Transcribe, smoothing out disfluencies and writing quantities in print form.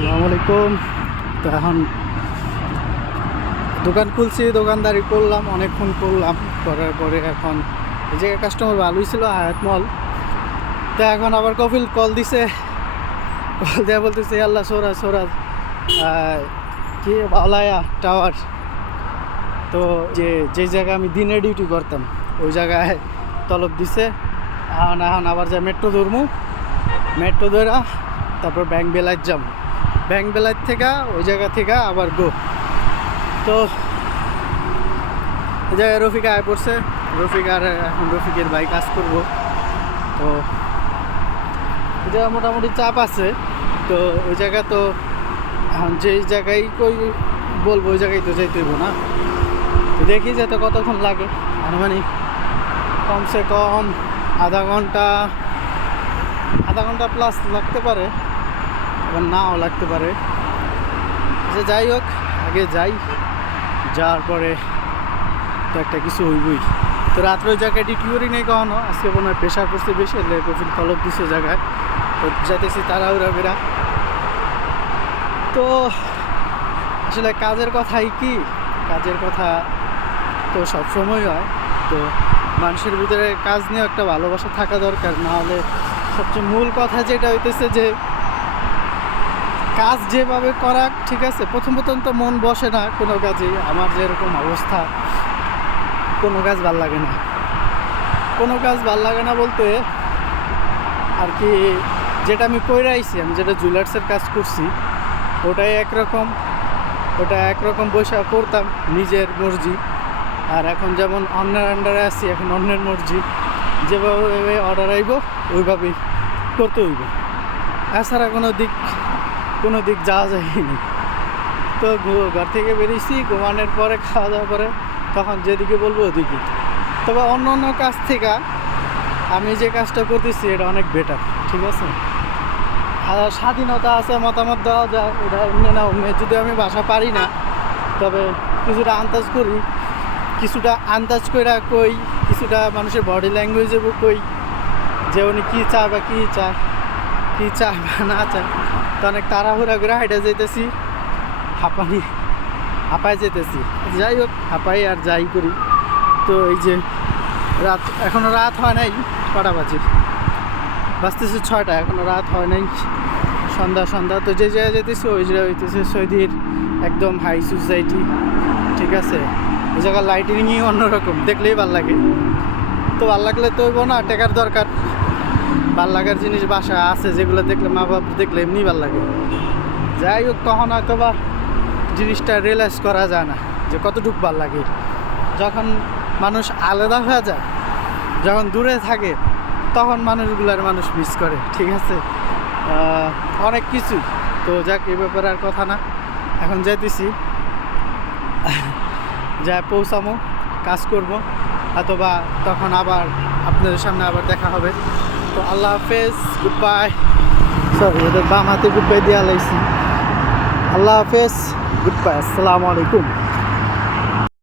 আসসালামু আলাইকুম। তো এখন দোকান খুলছি, দোকানদারি করলাম, অনেকক্ষণ করলাম, করার পরে এখন এই যে কাস্টমার ভালোই ছিল হায়াত মল। তো এখন আবার কফিল কল দিছে, কল দেওয়া বলতেছে আল্লাহ সোরাজ সোরাজ কি বালায়া টাওয়ার। তো যে জায়গায় আমি দিনে ডিউটি করতাম ওই জায়গায় তলব দিছে। এখন আবার যা মেট্রো ধরমু, মেট্রো ধরা তারপর ব্যাংক বেলাইট যাম, ব্যাংক বেলাইট থেকে ওই জায়গা থেকে আবার গো। তো এই জায়গায় রফিকা আয় পড়ছে, রফিকার এখন রফিকের বাইক কাজ করব। তো ওই জায়গায় মোটামুটি চাপ আছে। তো ওই জায়গা তো এখন যেই জায়গায় কই বলবো ওই জায়গায় তো যাইতে হইব না। তো দেখি যেতে কতক্ষণ লাগে, আনুমানিক কমসে কম আধা ঘন্টা প্লাস লাগতে পারে, এবার নাও লাগতে পারে। যে যাই হোক, আগে যাই, যাওয়ার পরে তো একটা কিছু হইবই। তো রাত্রে ওই জায়গায় ডিউটি করি নেই কখনো, আজকে মনে হয় প্রেশার পড়ছে বেশি, এলে কফিল তলব দিছে জায়গায়। তো যাইতেছি তাড়াহুড়া বেরা। তো আসলে কাজের কথাই কি, কাজের কথা তো সবসময় হয়। তো মানুষের ভিতরে কাজ নিয়ে একটা ভালোবাসা থাকা দরকার, না হলে সবচেয়ে মূল কথা যেটা হইতেছে যে কাজ যেভাবে করা ঠিক আছে, প্রথম তো মন বসে না কোনো কাজেই। আমার যেরকম অবস্থা, কোনো কাজ ভাল লাগে না, কোনো কাজ ভাল লাগে না বলতে আর কি, যেটা আমি কইরা আইছি, আমি যেটা জুয়েলার্সের কাজ করছি ওটাই একরকম বসে করতাম নিজের মর্জি। আর এখন যেমন অন্যের আন্ডারে আছি, এখন অন্যের মর্জি, যেভাবে অর্ডার আইব ওইভাবেই করতে হইব, এছাড়া কোনো দিক যাওয়া যায়নি। তো ঘর থেকে বেরিয়েছি, ঘুমানোর পরে খাওয়া দাওয়া করে তখন যেদিকে বলবো ওদিকে। তবে অন্য কাজ থেকে আমি যে কাজটা করতেছি এটা অনেক বেটার, ঠিক আছে। আর স্বাধীনতা আছে, মতামত দেওয়া যায়, এটা এমনি না অমনি। যদি আমি ভাষা পারি না, তবে কিছুটা আন্দাজ করে কই, কিছুটা মানুষের বডি ল্যাঙ্গুয়েজে কই যে উনি কী চায় বা কী চায় বা না চায়। তো অনেক তাড়াহুড়া করে হাইটা যেতেছি, হাঁপায় যেতেছি। যাই হোক, হাঁপাই আর যাই করি। তো এই যে এখনও রাত হয় নাই, কটা বাজতেছে 6টা, এখনও রাত হয় নাই, সন্ধ্যা। তো যে জায়গায় যেতেছি ওই জায়গায় হইতেছে সৌদির একদম হাই সোসাইটি, ঠিক আছে। ওই জায়গার লাইটিংই অন্যরকম, দেখলেই ভাল লাগে। তো ভাল লাগলে তো হইব না, টেকার দরকার। ভাল লাগার জিনিস বাসা আছে যেগুলো দেখলে, মা বাপ দেখলে এমনি ভাল লাগে। যাই হোক, তখন হয়তো বা জিনিসটা রিয়েলাইজ করা যায় না যে কতটুকু ভাল লাগে। যখন মানুষ আলাদা হয়ে যায়, যখন দূরে থাকে, তখন মানুষ মিস করে, ঠিক আছে। অনেক কিছু। তো যাক, এই ব্যাপারে আর কথা না, এখন যাইতেছি, যা পৌঁছামো, কাজ করব, অথবা তখন আবার আপনাদের সামনে আবার দেখা হবে। তো আল্লাহ হাফেজ, গুড বাই। সরি, ওদের বাম হাতে গুড বাই দেওয়া লাগছি। আল্লাহ হাফেজ, গুড বাই, আসসালামু আলাইকুম।